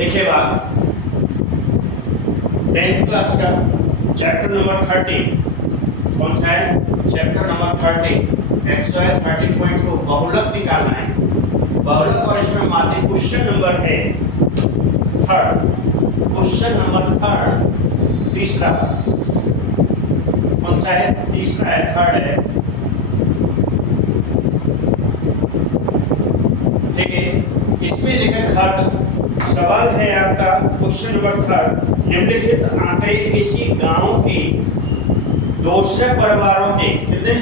देखिए बात 10th class का चैप्टर नंबर 30 कौन सा है? चैप्टर नंबर 30 एक्सरसाइज 13.2 बहुलक निकालना है। बहुलक और इसमें माध्यमिक क्वेश्चन नंबर है थर्ड, क्वेश्चन नंबर थर्ड तीसरा। कौन सा है? तीसरा है, थर्ड है। ठीक है, इसमें लिखा खर्च सवाल है आपका क्वेश्चन नंबर थर्ड। निम्नलिखित आंकड़े किसी गांव के 200 परिवारों के कितने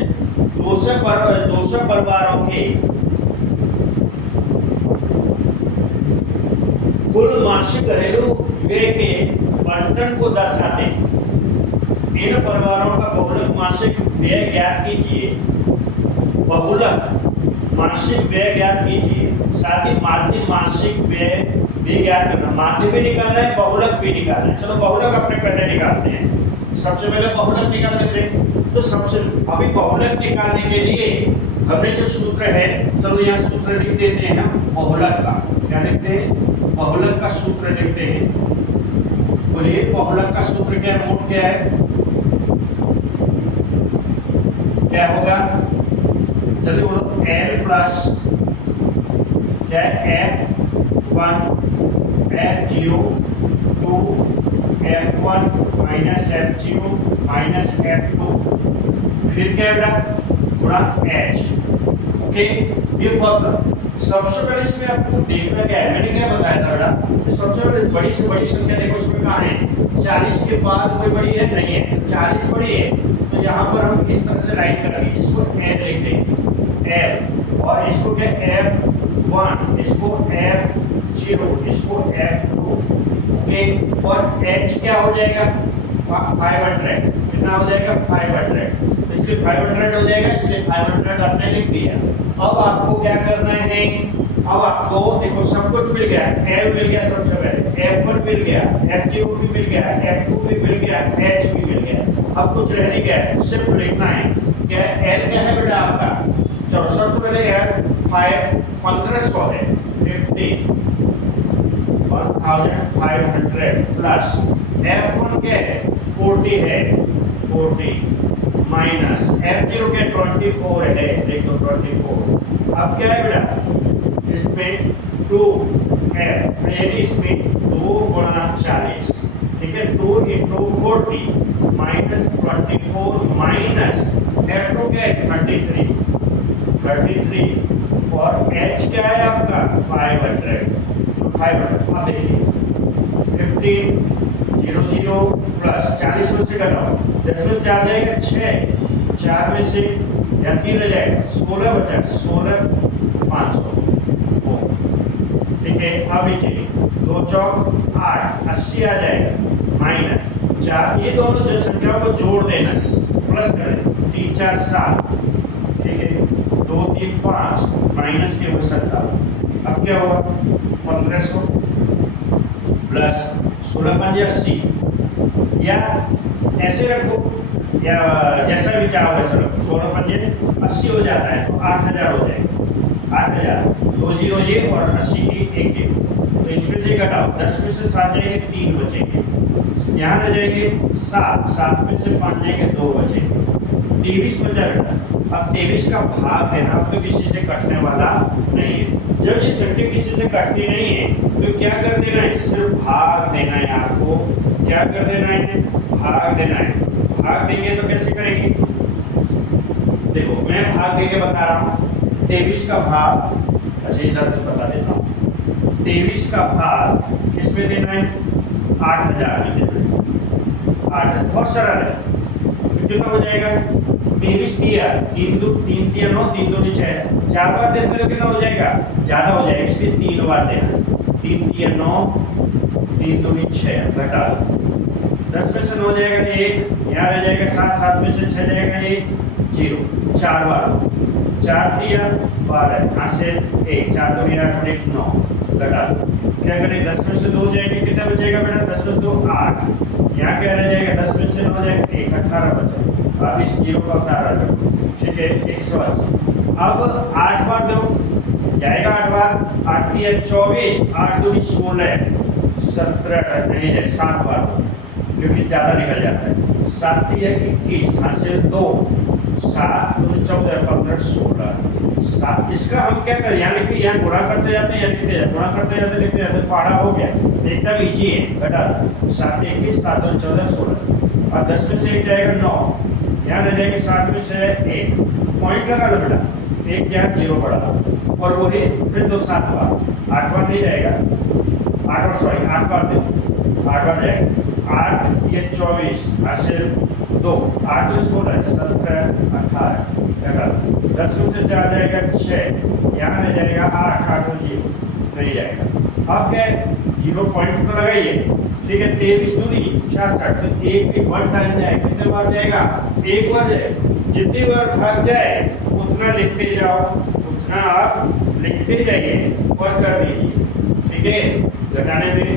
200 परिवारों के कुल मासिक घरेलू व्यय के बंटन को दर्शाते हैं। इन परिवारों का बहुलक मासिक व्यय ज्ञात कीजिए। बहुलक मासिक व्यय ज्ञात कीजिए, साथ ही माध्यमिक मासिक व्यय भी ज्ञात करना। माध्यमिक भी निकालना है, बहुलक भी निकालना है। चलो बहुलक अपने पहले निकालते हैं। सबसे पहले बहुलक निकाल देते हैं। तो सबसे अभी बहुलक निकालने के लिए हमने जो सूत्र है, चलो यहाँ सूत्र लिख देते हैं हम बहुलक का। क्या लिखते हैं? बहुलक का सूत्र लिखते हैं। बोलिए बहुलक का सूत्र क्या, नोट क्या है? क्या होगा? जल्दी बोलो। L प्लस क्या है? F1 F0 2 F1 minus F0 minus F2 फिर क्या बेटा? गुणा H। ओके, ये फॉर्मूला। सबसे पहले इसमें आपको देखना क्या है, मैंने क्या बताया था बेटा? सबसे पहले बड़ी से बड़ी संख्या देखो इसमें कहाँ है? 40 के बाद कोई बड़ी है? नहीं है। 40 बड़ी है तो यहाँ पर हम इस तरह से राइट करेंगे, इसको L लिख देंगे L, और इसको क्या F1, इसको F0, इसको F2। ओके, और H क्या हो जाएगा? 500। कितना हो जाएगा? 500। तो इसलिए 500 हो जाएगा, इसलिए 500 आपने लिख दिया। अब आपको क्या करना है? अब आपको देखो सब कुछ मिल गया। L मिल गया सबसे पहले, F1 मिल गया, F0 भी मिल गया, F2 भी मिल गया, H भी मिल गया। अब कुछ रहने गया है, सिर्फ लिखना है। क्या L क्या है बेटा आपका? चलो सबसे पहले यार 1500 है, 1500 प्लस F1 क्या है? 40 है, 40 माइनस F0 के 24 है, देखो 24। अब क्या है बेटा? इसमें 2F, इसमें 2 गुणा 40, ठीक है, 2 इंटू 40 माइनस 24 माइनस F2 क्या है? 33 और H क्या है आपका? 500। अब देखिए 1500 प्लस 40 में से घटाओ, 10 में 4 जाएगा 6, 4 में से या 3 रह जाएगा 16 बचा, 16,500। ठीक है, अब नीचे 2 चौक 8, 80 आ जाएगा माइनस 4। ये दोनों जो संख्याओं को जोड़ देना है, प्लस करें 3 4 7, ठीक है, 2 3 5 माइनस के 17। अब क्या हुआ? 1500 प्लस 16 5 80, या ऐसे रखो या जैसा भी चाहो वैसा रखो। 16 5 80 हो जाता है तो 8000 हो जाएगा। 8000, 2 0 ये और 80 की 1 0। तो इसमें से घटाओ, 10 में से 7 जाएंगे 3 बचेंगे, यहाँ रह जाएंगे 7, 7 में से 5 जाएंगे 2 बचेंगे, 23 बचा बेटा। अब 23 का भाग देना, आपको किसी से कटने वाला नहीं है। जब ये संख्या किसी से कटती नहीं है तो क्या कर देना है? सिर्फ भाग देना है आपको। क्या कर देना है? भाग देना है। भाग देंगे तो कैसे करेंगे? देखो मैं भाग देके बता रहा हूँ। 23 का भाग, अच्छा इधर से बता देता हूँ। 23 का भाग किसमें देना है? 8000 में देना है। 8000 बहुत सरल है। कितना हो जाएगा? 23 दिया, 3 2 3 3 9, 3 2 6, 4 बार देते तो कितना हो जाएगा? ज्यादा हो जाएगा, इसलिए 3 बार देना। 3 3 9, 3 2 6, घटा दो। 10 में से 9 जाएगा 1, यहाँ रह जाएगा 7, 7 में से 6 जाएगा 1 0, 4 बार 4 दिया 12, यहाँ से 1 4 2 8 1 9, घटा दो। क्या करें? 10 में से 2 जाएंगे, कितना बचेगा बेटा? 10 में 2 8, यहाँ क्या रह जाएगा? 10 में से 9 जाएगा 1, 18 बचा। अब इस 0 का 18 रखो, ठीक है, 180। अब 8 बार दो, जाएगा 8 बार, 8 3 24, 8 2 16, 17 नहीं है 7 बार क्योंकि ज्यादा निकल जाता है। 7 या 21 हासिल 2 7 2 14 15 16 7। इसका हम क्या करें, यहाँ लिखते यहाँ गुणा करते जाते हैं या लिखते जाते गुणा करते जाते लिखते जाते पहाड़ा हो गया एकदम इजी है बेटा। 7 21 7 2 14 16 और 10 में से 1 जाएगा 9, यहाँ रह जाएगा 7 में से 1 पॉइंट लगा लो बेटा, 1 यहाँ 0 पड़ा और वही फिर 2 7 बार 8 बार नहीं जाएगा 8 बार सॉरी 8 बार दे 8 बार जाएगा 8 ये 24 हासिल 2 8 2 16 17 18 10 में से 4 जाएगा 6, यहाँ रह जाएगा 8 8 2 0 नहीं जाएगा। अब क्या 0 पॉइंट तो लगाइए, ठीक है 23 दूनी 66 तो 1 1 टाइम जाए कितने बार जाएगा 1 बार जाए। जितनी बार भाग जाए उतना लिखते जाओ, उतना आप लिखते जाइए और कर दीजिए, ठीक है। घटाने में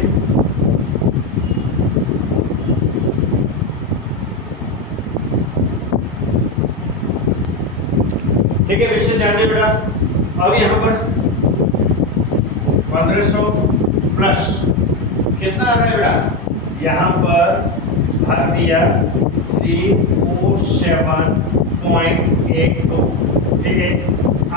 ठीक है, विषय ध्यान दें बेटा। अब यहाँ पर 1500 प्लस कितना आ रहा है बेटा, यहाँ पर भाग दिया 347.82, ठीक है।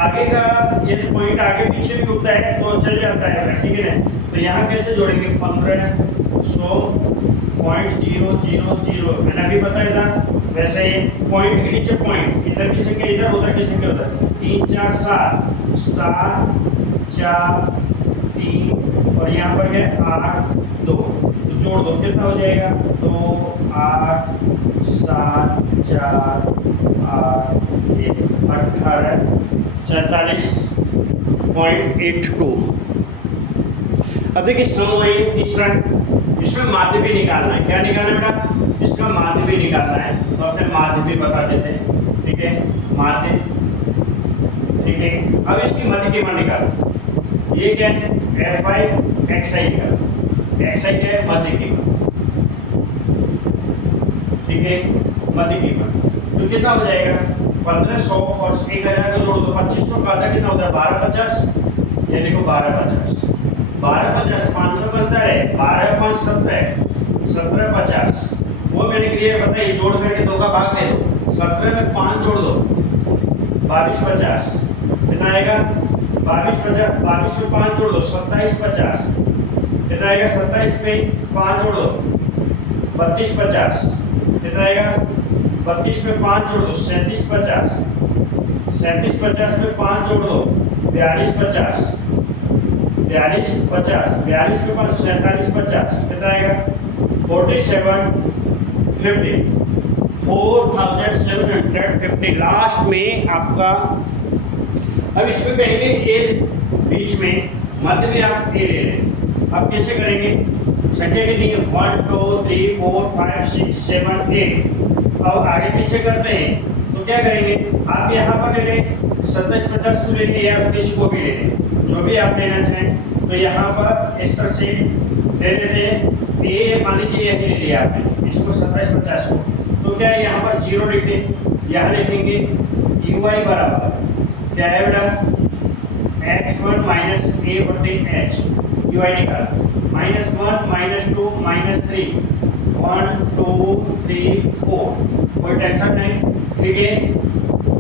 आगे का ये पॉइंट आगे पीछे भी होता है तो चल जाता है बेटा, ठीक है ना। तो यहाँ कैसे जोड़ेंगे 1500.000 मैंने अभी बताया था, वैसे पॉइंट के नीचे पॉइंट इधर की संख्या इधर उधर की संख्या उधर 3 4 7 7 4 3 और यहाँ पर है 8 2 तो जोड़ दो कितना हो जाएगा 2 8 7 4 8 1 18 47.82। अब देखिए समूह तीसरा, इसमें माध्य भी निकालना है। क्या निकालना है बेटा, इसका माध्य भी निकालना है, तो अपने माध्य भी बता देते हैं, ठीक है माध्य, ठीक है। अब इसकी मध्य कीमत निकालो, ये क्या है FI XI निकालो, XI क्या है मध्य कीमत, ठीक है मध्य कीमत। तो कितना हो जाएगा 1500 और 1000 को जोड़ दो 2500 का आधा कितना होता है 1250, ये देखो 1250 1250 500 का अंतर है 12 5 17 1750 वो मैंने क्लियर बताइए, जोड़ करके 2 का भाग दे दो, 17 में 5 जोड़ दो 2250 कितना आएगा 2250, 22 में 5 जोड़ दो 2750 कितना आएगा, 27 में 5 जोड़ दो 3250 कितना आएगा, 32 में 5 जोड़ दो 3750 3750 में 5 जोड़ दो 4250 4250 42 में 5 4750 कितना आएगा 4750 लास्ट में आपका। अब इसमें कहेंगे ए बीच में मध्य में आप ए ले लें। अब कैसे करेंगे, संख्या कितनी है 1 2 3 4 5 6 7 8। अब आगे पीछे करते हैं तो क्या करेंगे, आप यहाँ पर ले लें 2750 को ले लें या किसी को भी ले लें, जो भी आप लेना चाहें। तो यहाँ पर इस तरह से ले लेते हैं, ए मान लीजिए ये ले लिया आपने इसको 2750 को, तो क्या है यहाँ पर 0 लिख दें, यहाँ लिखेंगे ui बराबर क्या है बेटा x1 माइनस a बटे h, ui निकाला -1 -2 -3 1 2 3 4, कोई टेंशन नहीं, ठीक है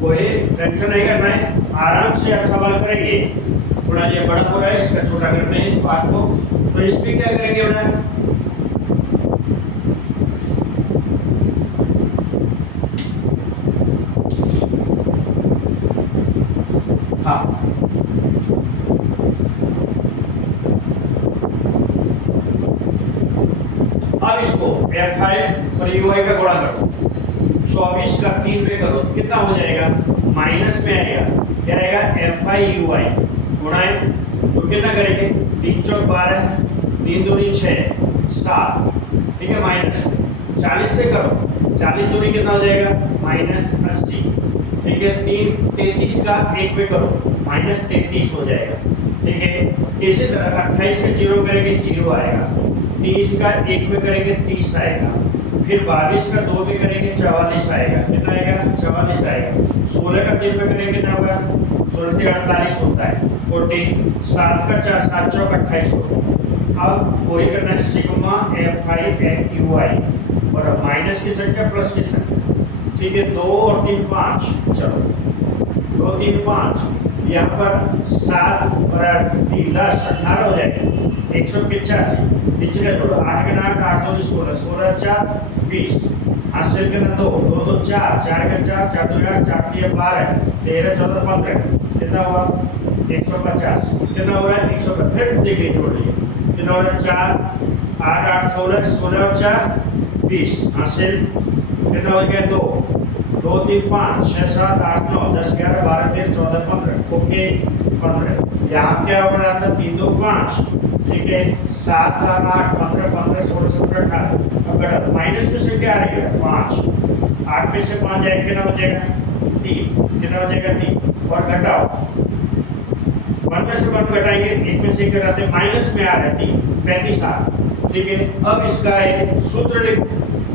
कोई टेंशन नहीं करना है, आराम से आप सवाल करेंगे। थोड़ा ये बड़ा हो रहा है इसका छोटा करते हैं बात को, तो इस पे क्या करेंगे बेटा हाँ अब इसको FI और UI का गुणा करो, 24 का 3 पे करो कितना हो जाएगा, माइनस में आएगा, क्या आएगा FI UI गुणा है तो कितना करेंगे 3 चौक 12 3 दूनी 6 7, ठीक है माइनस 40 से करो 40 दूनी कितना हो जाएगा -80, ठीक है 33 का 1 पे करो -33 हो जाएगा, ठीक है। इसी तरह 28 का 0 करेंगे 0 आएगा, 30 का 1 पे करेंगे 30 आएगा, फिर 22 का 2 पे करेंगे 44 आएगा, कितना आएगा 44 आएगा, 16 का 3 पे करेंगे कितना होगा 16 48 होता है 40, 7 का 4 7 चौक 28 होता है, अब वही करना है sigma F i f u i और माइनस की संख्या प्लस की संख्या, ठीक है। 2 और 3 5, चलो 2 3 5, यहाँ पर 7 और 3 10 18 हो जाएगा 185, नीचे का जोड़ो 8 के 8 8 2 16 16 4 20, हासिल करना 2 2 2 4 4 के 4 4 2 8 4 3 12 13 14 15, कितना हुआ 150, कितना हो रहा है 150, फिर देखिए जोड़ लिए कितना हो रहा है 4 8 8 16 16 और 4 20, हासिल कितना हो गया 2 2 3 5 6 7 8 9 10 11 12 13 14 15, ओके 15, यहाँ क्या हो रहा था 3 2 5, ठीक है 7 8 15 15 16 17 18, अब घटा माइनस में से क्या आ रही है 5, 8 में से 5 जाएगा कितना हो जाएगा 3, कितना हो जाएगा 3, और घटाओ 1 में से 1 घटाएंगे 1 में से घटाते माइनस में आ रहा है 3 35 आ, ठीक है। अब इसका एक सूत्र लिख,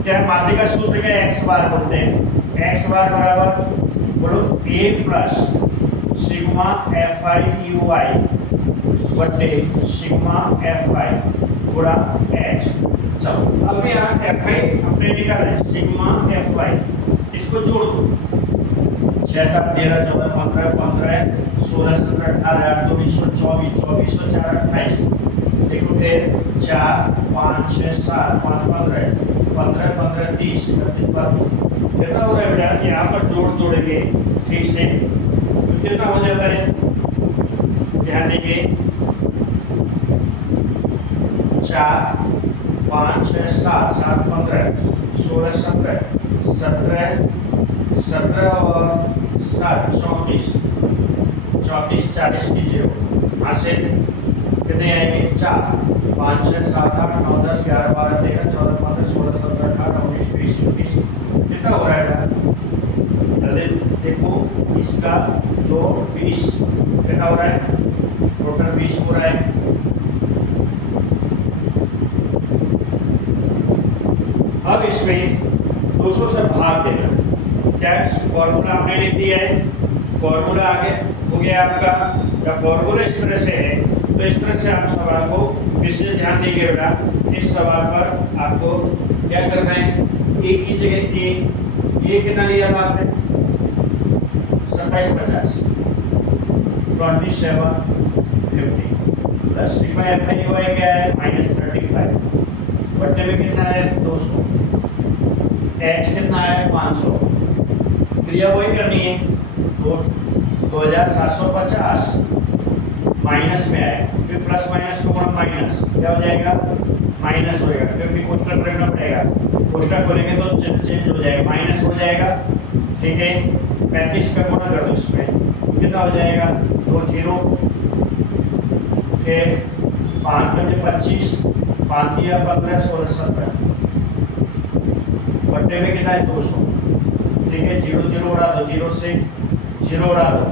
क्या माध्य का सूत्र क्या है, x बार बोलते हैं, x बार बराबर बोलो a plus sigma F I u i बटे सिग्मा एफ आई गुणा h। चलो अब यहाँ एफ आई अपने निकालना है सिग्मा एफ आई, इसको जोड़ दो 6 7 13 14 15 15 16 17 18 8 2 24 24 और 4 28, देखो फिर 4 5 6 7 5 15 15 15 30 31 कितना हो रहा है बेटा, यहाँ पर जोड़ जोड़ेंगे ठीक से तो कितना हो जाता है, ध्यान देंगे 4 5 6 7 7 15 16 17 17 और 7 34 34 40 की जीरो, यहाँ से कितने आएंगे 4 5 6 7 8 9 10 11 12 13 14 15 16 17 18 19 20 21, कितना हो रहा है, देखो इसका जो 20 कितना हो रहा है, टोटल 20 हो रहा है। अब इसमें 200 से भाग देना, क्या फॉर्मूला आपने लिख दिया है, फॉर्मूला आगे हो गया आपका, या फॉर्मूला इस तरह से है तो इस तरह से आप सवाल को विशेष ध्यान देंगे बेटा। इस सवाल पर आपको क्या करना है, ए की जगह ए कितना लिया आपने 27 50 27 50 प्लस सिग्मा एफ आई हुआ क्या है -35, बट्टे में कितना है 200, एच कितना है 500, क्रिया वही करनी है 2750 माइनस में आए, फिर प्लस माइनस को माइनस क्या हो जाएगा माइनस हो जाएगा, क्योंकि कोष्टक रखना पड़ेगा, कोष्टक खोलेंगे तो चेंज हो जाएगा माइनस हो जाएगा, ठीक है। 35 का गुणा कर दो इसमें कितना हो जाएगा 2 0, फिर 5 बटे 25 5 दिया 15 16 17, बट्टे में कितना है 200, ठीक है 0 0 उड़ा दो, 0 से 0 उड़ा दो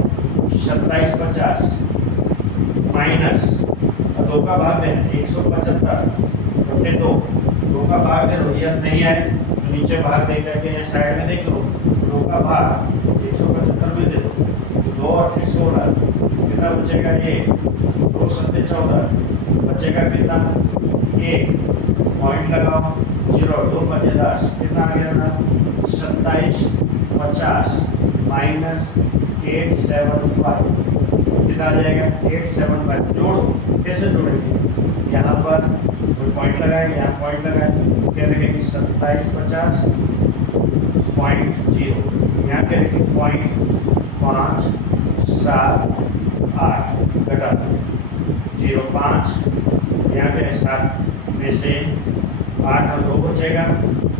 27 50 माइनस 2 का भाग देना 175 बटे 2, 2 का भाग दे दो, ये नहीं आए तो नीचे भाग दे करके यहाँ साइड में देख लो, 2 का भाग 175 में दे दो, 2 8 16 कितना बचेगा 1 2 7 14 बचेगा कितना 1, पॉइंट लगाओ 0 2 5 10 कितना आ गया ना 27 50 माइनस 875 कितना आ जाएगा 875, जोड़ो कैसे जोड़ेंगे, यहाँ पर कोई पॉइंट लगाएंगे, यहाँ पॉइंट लगाएंगे, क्या लिखेंगे 27 50 पॉइंट 0, यहाँ क्या लिखेंगे पॉइंट 5 7 8 घटा 0 5, यहाँ क्या 7 में से 8 और 2 बचेगा,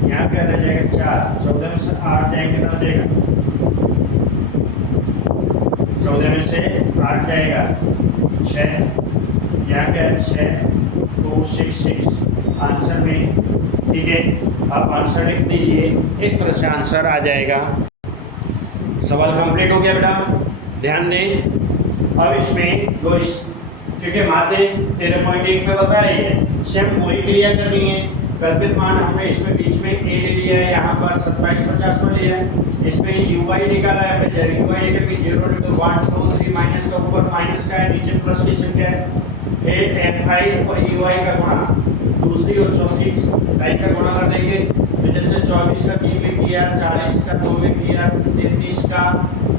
यहाँ क्या रह जाएगा 4, 14 में से 8 जाएंगे ना हो जाएगा 14 में से 8 जाएगा 6, यहाँ क्या है 6 2 6 6 आंसर में, ठीक है। आप आंसर लिख दीजिए, इस तरह से आंसर आ जाएगा। सवाल कंप्लीट हो गया बेटा, ध्यान दें। अब इसमें जो इस क्योंकि माते 13.1 में बता रही है सेम वही क्रिया करनी है, कल्पित मान हमने इसमें बीच में ए ले लिया है, यहाँ पर 27 50 में लिया है, इसमें ui निकाला है, ui निकल के 0 1 2 3 माइनस का ऊपर माइनस का है, नीचे प्लस की संख्या है, फिर एफ आई और यू आई का गुणा दूसरी और चौथी लाइन का गुणा कर देंगे। तो जैसे 24 का 3 में किया, 40 का 2 में किया, 33 का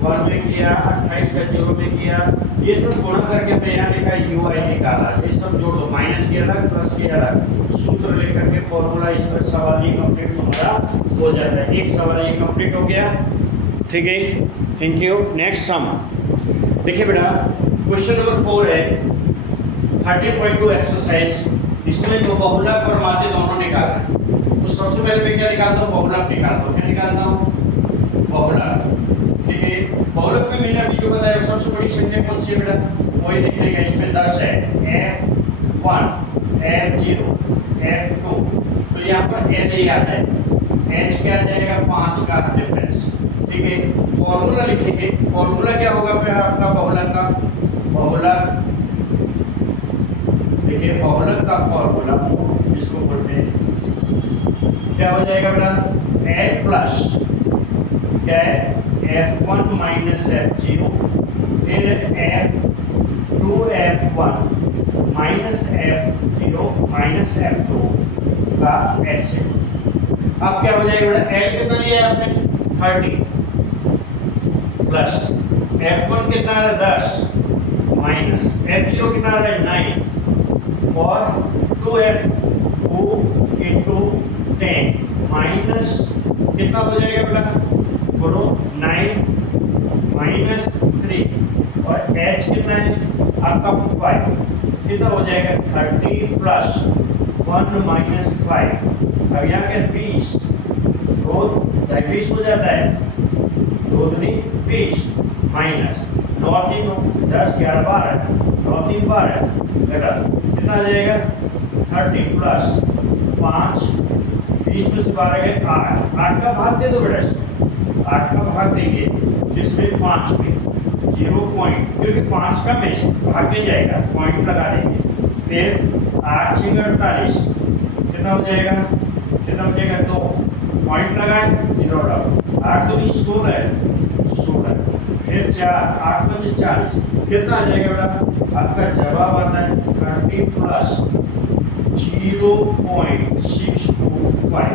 1 में किया, 28 का 0 में किया, ये सब गुणा करके हमने यहाँ लिखा यू आई निकाला। ये सब जोड़ दो, माइनस के अलग प्लस के अलग सूत्र लेकर के फॉर्मूला, इस पर सवाल ही कंप्लीट तुम्हारा हो जाता है। एक सवाल ये कंप्लीट हो गया, ठीक है, थैंक यू। नेक्स्ट सम देखिए बेटा, क्वेश्चन नंबर 4 है 30.2 एक्सरसाइज। इसमें जो बहुलक और माध्य दोनों निकालना है। तो सबसे पहले मैं क्या निकालता हूँ, बहुलक निकालता हूँ। क्या निकालता हूँ, बहुलक, ठीक है। बहुलक में मैंने अभी जो बताया सबसे बड़ी संख्या कौन सी है बेटा, वही देखने का। इसमें 10 है, F1 F0 F2, तो यहाँ पर n ही आता है, h क्या आ जाएगा 5 का डिफरेंस, ठीक है। फॉर्मूला लिखेंगे, फॉर्मूला क्या होगा फिर आपका बहुलक का, बहुलक देखिए, बहुलक का फॉर्मूला इसको बोलते हैं, क्या हो जाएगा बेटा, n प्लस क्या है F1 माइनस F0 फिर F2 F1 minus F0 minus F2 का ऐसे। अब क्या हो जाएगा बेटा, L कितना लिया है आपने 30 प्लस F1 कितना है 10 माइनस F0 कितना है 9 और 2F2 इंटू 10 माइनस कितना हो जाएगा बेटा, बोलो 9 माइनस 3 और h कितना है आपका 5, कितना हो जाएगा 30 प्लस 1 माइनस 5। अब यहाँ के 20 दो 20 हो जाता है, 2 दूनी 20 माइनस 9 3 10 11 12 9 3 12 बेटा कितना आ जाएगा 30 प्लस 5 20 में से 12 गए 8 का भाग दे दो बेटा इसको, 8 का भाग देंगे जिसमें 5 में 0 पॉइंट, क्योंकि 5 का में भाग में जाएगा पॉइंट लगा देंगे। फिर 8 6 48 कितना हो जाएगा, कितना हो जाएगा 2 पॉइंट लगाए 0 डालो, 8 2 16 फिर 4 8 5 40 कितना आ जाएगा बेटा, आपका जवाब आता है 30 प्लस 0.625।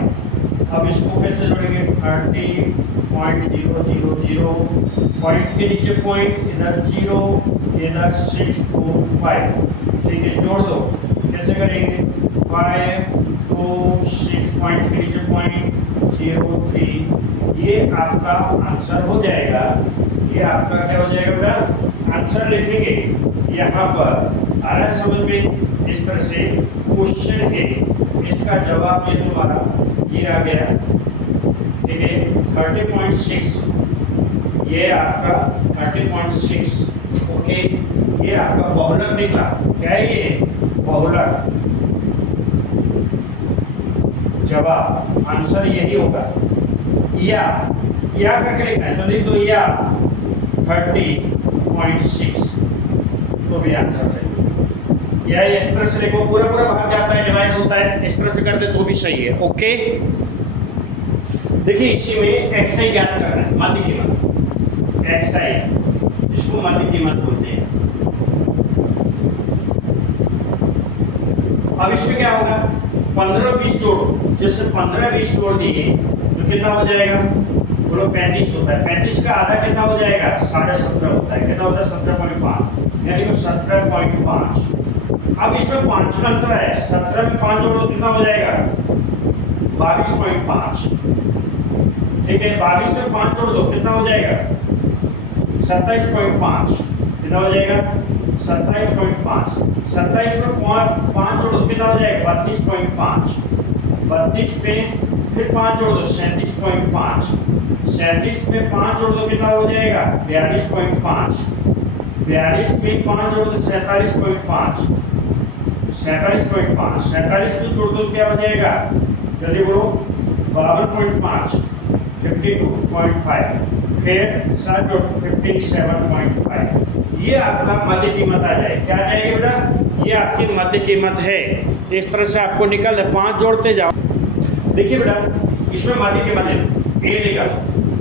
अब इसको कैसे जोड़ेंगे, 30.000 पॉइंट के नीचे पॉइंट, इधर 0 इधर 625, ठीक है, जोड़ दो। कैसे करेंगे, 5 2 6 पॉइंट के नीचे पॉइंट 0 3, ये आपका आंसर हो जाएगा। ये आपका क्या हो जाएगा बेटा, आंसर लिखेंगे यहाँ पर। आ रहा है समझ में, इस तरह से क्वेश्चन है, इसका जवाब ये तुम्हारा ये आ गया, ठीक है 30.6, ये आपका 30.6, ओके। ये आपका बहुलक निकला, क्या है ये बहुलक, जवाब आंसर यही होगा। या करके लिखना है तो लिख दो या 30.6, तो भी आंसर सही। या इस तरह से देखो, पूरा पूरा भाग जाता है, डिवाइड होता है, इस तरह से करते तो भी सही है, ओके। देखिए इसी में एक्स आई ज्ञात करना है, मध्य कीमत, एक्स आई इसको मध्य कीमत बोलते हैं। अब इसमें क्या होगा, 15 20 जोड़ो, जैसे 15 20 जोड़ दिए तो कितना हो जाएगा, बोलो 35 होता है। 35 का आधा कितना हो जाएगा, 17.5 होता है, कितना होता है 17.5, यानी कि 17.5। अब इसमें 5 का अंतर है, 17 में 5 जोड़ो कितना हो जाएगा 22.5, ठीक है। 22 में 5 जोड़ दो कितना हो जाएगा 27.5, कितना हो जाएगा 27.5। 27 में 5 जोड़ दो कितना हो जाएगा 32.5। 32 में फिर 5 जोड़ दो 37.5। 37 में 5 जोड़ दो कितना हो जाएगा 42.5। 42 में 5 जोड़ दो 47.5। 47.5 47 में जोड़ दो क्या हो जाएगा, जल्दी बोलो 52.5, 52.5, फिर 7 जोड़ 57.5। ये आपका मध्य कीमत आ जाए, क्या आ जाएगी बेटा, ये आपकी मध्य कीमत है। इस तरह से आपको निकल दे, 5 जोड़ते जाओ। देखिए बेटा इसमें मध्य कीमत है, ए निकल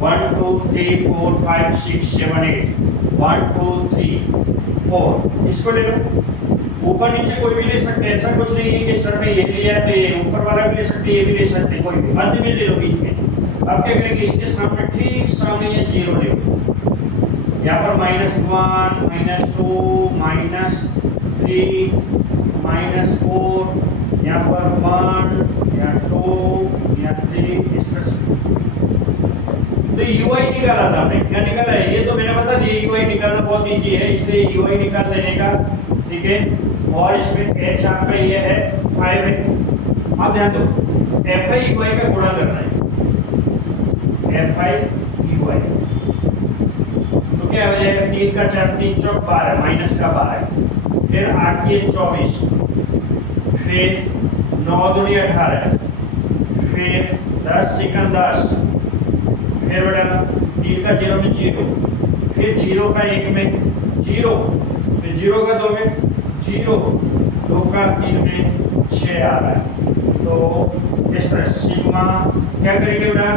1 2 3 4 5 6 7 8, 1 2 3 4, इसको ले लो ऊपर नीचे कोई भी ले सकते हैं, ऐसा कुछ नहीं है कि सर ने ये लिया है तो ये ऊपर वाला भी ले सकते हैं, ये भी ले सकते हैं, कोई भी मध्य में ले लो बीच में। अब क्या करेंगे, इसके सामने ठीक सामने ये जीरो ले लो, यहाँ पर -1 -2 -3 -4, यहाँ पर 1 या 2 या 3, इस तरह से। तो यूआई निकाला था हमने, क्या निकाला है, ये तो मैंने बता दिया, यूआई निकालना बहुत इजी है, इसलिए यूआई निकाल लेने का, ठीक है। और इसमें एच आपका ये है 5 है। अब ध्यान दो, एफ आई यूआई का गुणा करना है, एफ आई यूआई तो क्या हो जाएगा, 3 का 4 3 चौक 12 माइनस का 12, फिर 8 ये 24, फिर 9 दूनी 18, फिर 10 सेकंड 10, फिर बेटा 3 का 0 में 0, फिर 0 का 1 में 0, फिर 0 का 2 में 0, 2 का 3 में 6 आ रहा है। तो इस तरह सिग्मा क्या करेंगे बेटा,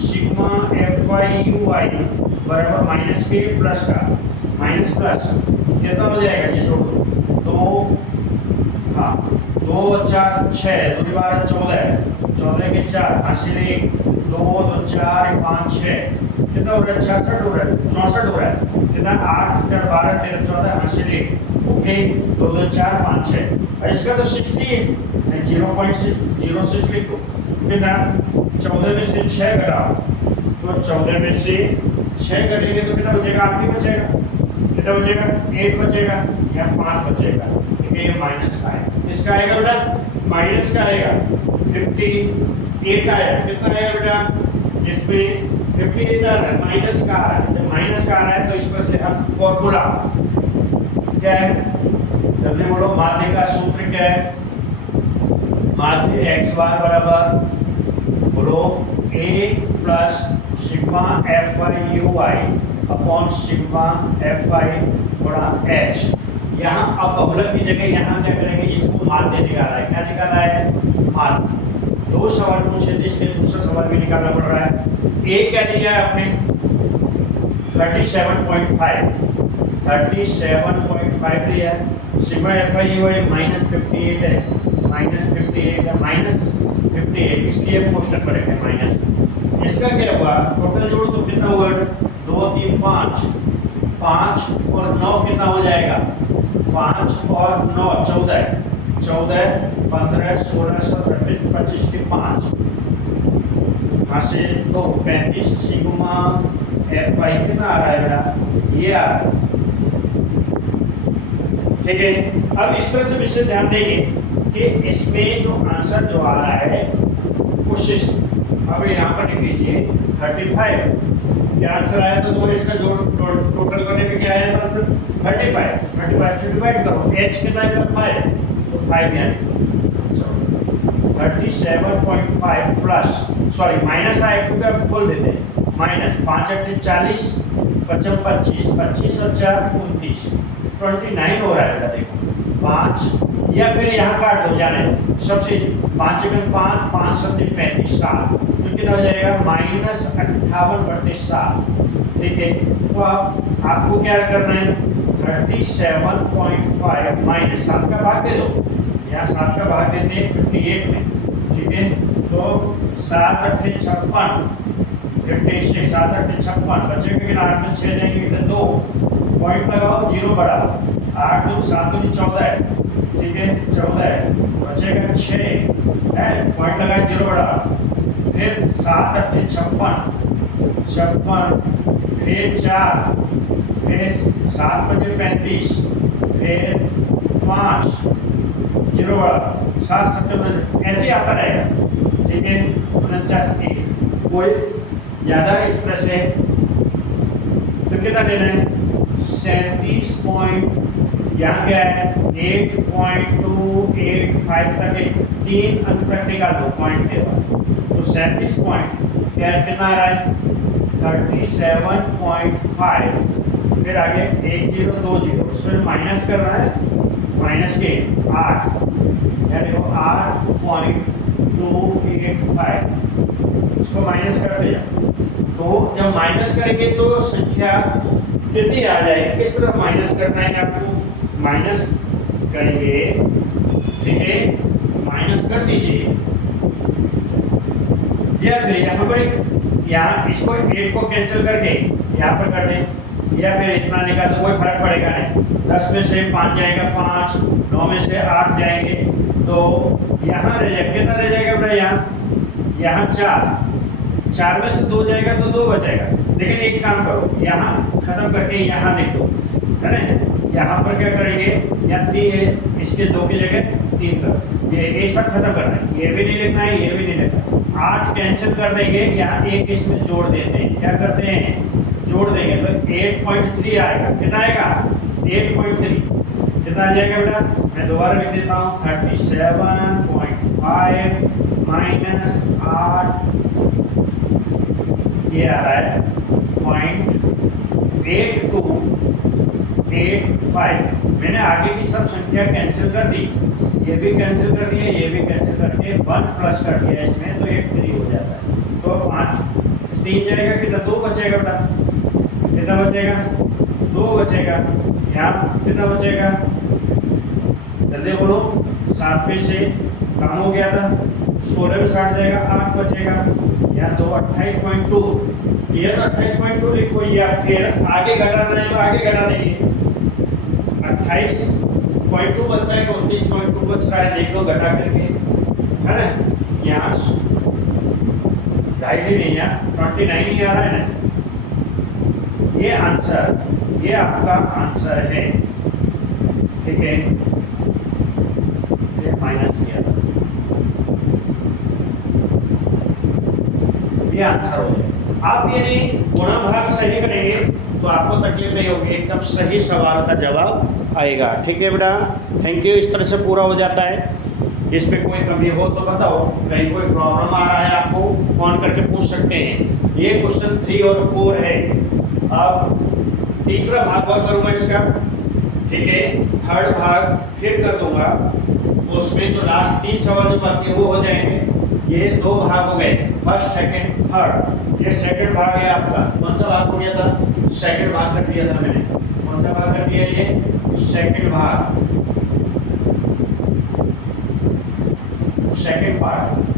sigma F Y U Y बराबर माइनस के प्लस का माइनस प्लस कितना हो जाएगा, ये जोड़ो 2, हाँ 2 4 6 2 12 14, 14 के 4 हासिल 1 2 2 4 5 6 कितना हो रहा है, 66 हो रहा है, 64 हो रहा है, कितना 8 4 12 13 14 हासिल 1, ओके 2 2 4 5 6, इसका तो 60 है, 0.06 लिख दो, कितना 14 में से 6 घटाओ, तो 14 में से 6 घटेंगे तो कितना बचेगा, 8 ही बचेगा, कितना बचेगा 8 बचेगा या 5 बचेगा, ठीक है। ये माइनस का है, इसका आएगा बेटा माइनस का आएगा 58 आएगा, कितना आएगा बेटा, इसमें 58 आ रहा है, माइनस का आ रहा है, जब माइनस का आ रहा है तो इस पर से हम फॉर्मूला क्या है, जल्दी बोलो, माध्य का सूत्र क्या है, माध्य एक्स बार बराबर बोलो a plus sigma F Y U Y upon sigma F Y गुणा एच। यहाँ अब बहुलक की जगह यहाँ क्या करेंगे, इसको माध्य निकाला है, क्या निकाला है, माध्य। 2 सवाल पूछे थे, इसलिए दूसरा सवाल भी निकालना पड़ रहा है। ए क्या दिया है आपने 37.5 लिया है, sigma F I U Y -58 है, -58 है, -58 इसलिए क्वेश्चन पर है माइनस। इसका क्या हुआ, टोटल जोड़ तो कितना हुआ, 2 3 5 5 और 9 कितना हो जाएगा, 5 और 9 14 14 15 16 17 25 के 5 यहाँ से तो 35 सिग्मा एफ वाई कितना आ रहा है बेटा, ये आ रहा है, ठीक है। अब इस तरह से विषय ध्यान देंगे कि इसमें जो आंसर जो आ रहा है कोशिश, अब यहाँ पर लिख लीजिए 35 क्या आंसर आया, तो इसका जोड़ टोटल करने में क्या आया आंसर 35 से डिवाइड करो, h कितना है 5 तो 5 यानी 37.5 प्लस सॉरी माइनस आया क्योंकि अब खोल देते हैं, माइनस 5 8 40 55 25 25 और 4 29 29 हो रहा है बेटा, देखो 5 या फिर यहाँ काट दो, जाने सबसे 5 1 5 5 7 35 7 तो कितना हो जाएगा -58/7, ठीक है। तो अब आपको क्या करना है, 37.5 माइनस 7 का भाग दे दो, यहाँ 7 का भाग देते हैं 58 में, ठीक है। तो 7 8 56 56 7 8 56 बचेगा कि 8 में 6 देंगे तो 2 पॉइंट लगाओ, 0 बढ़ाओ, 8 2 7 2 14, ठीक है 14 बचेगा 6 है, पॉइंट लगाए 0 बढ़ाओ, फिर 7 8 56 फिर 4 फिर 7 5 35 फिर 5 0 बढ़ाओ 7 7 ऐसे आता रहेगा, ठीक है। 49 1 कोई ज़्यादा इस तरह से तो कितना लेना है 37 पॉइंट, यहाँ क्या है 8.285 तक है, 3 अंक तक निकाल दो पॉइंट के बाद, तो 37 पॉइंट क्या कितना आ रहा है 37.5, फिर आगे 1 0 2 0 उसमें माइनस कर रहा है, माइनस के 8 यानी 8.285 उसको माइनस करते जाओ, तो जब माइनस करेंगे तो संख्या कितनी आ जाएगी, किस तरफ माइनस करना है आपको, माइनस करेंगे, ठीक है, माइनस कर दीजिए, या फिर यहाँ पर यहाँ इसको 8 को कैंसिल करके यहाँ पर कर दें, या फिर इतना निकाल दो, कोई फर्क पड़ेगा नहीं। 10 में से 5 जाएगा 5, 9 में से 8 जाएंगे, तो यहाँ रह जाएगा, कितना रह जाएगा बेटा, यहाँ 4 में से 2 जाएगा तो 2 बचेगा। लेकिन एक काम करो, यहाँ खत्म करके यहाँ लिख दो, है ना। यहाँ पर क्या करेंगे, यहाँ 3 है, इसके 2 की जगह 3 कर, ये सब खत्म करना है, ये भी नहीं लिखना है, ये भी नहीं लिखना। 8 कैंसिल कर देंगे, यहाँ एक इसमें जोड़ देते हैं, क्या करते हैं, जोड़ देंगे, तो 8.3 आएगा। कितना आएगा, 8.3, कितना आ जाएगा बेटा, मैं दोबारा लिख देता हूँ, 37.5 माइनस 8, ये आ रहा है 0.8285। मैंने आगे की सब संख्या कैंसिल कर दी, ये भी कैंसिल कर दिया, ये भी कैंसिल करके 1 प्लस कर दिया इसमें, तो 83 हो जाता है। तो 5 3 जाएगा, कितना 2 बचेगा बेटा, कितना बचेगा, 2 बचेगा। यहाँ कितना बचेगा, जल्दी बोलो, 7 में से कम हो गया था, 16 में 60 जाएगा, 8 बचेगा, यहाँ 2 28.2, ये तो 28.2 लिखो, या फिर आगे घटाना है तो आगे घटा देंगे, 28.2 बचता है, 29.2 बच रहा है, देख लो घटा करके, है ना। यहाँ 2.5 नहीं, यहाँ 29 ही आ रहा है ना। ये आंसर, ये आपका आंसर है, ठीक है, ये माइनस किया था, ये आंसर हो जाए। आप ये नहीं गुणा भाग सही करेंगे तो आपको तकलीफ नहीं होगी, एकदम सही सवाल का जवाब आएगा, ठीक है बेटा। Thank you. इस तरह से पूरा हो जाता है। इसमें कोई कमी हो तो बताओ, कहीं कोई प्रॉब्लम आ रहा है आपको फोन करके पूछ सकते हैं। ये क्वेश्चन 3 और 4 है। अब तीसरा भाग और करूँगा इसका, ठीक है, थर्ड भाग फिर कर दूंगा, उसमें तो लास्ट 3 सवाल जो बाकी है वो हो जाएंगे। ये 2 भाग हो गए, फर्स्ट सेकंड थर्ड। ये सेकंड भाग है आपका, कौन सा भाग हो गया था, सेकंड भाग कर दिया था मैंने, कौन सा भाग कर दिया, ये सेकंड भाग, सेकंड पार्ट।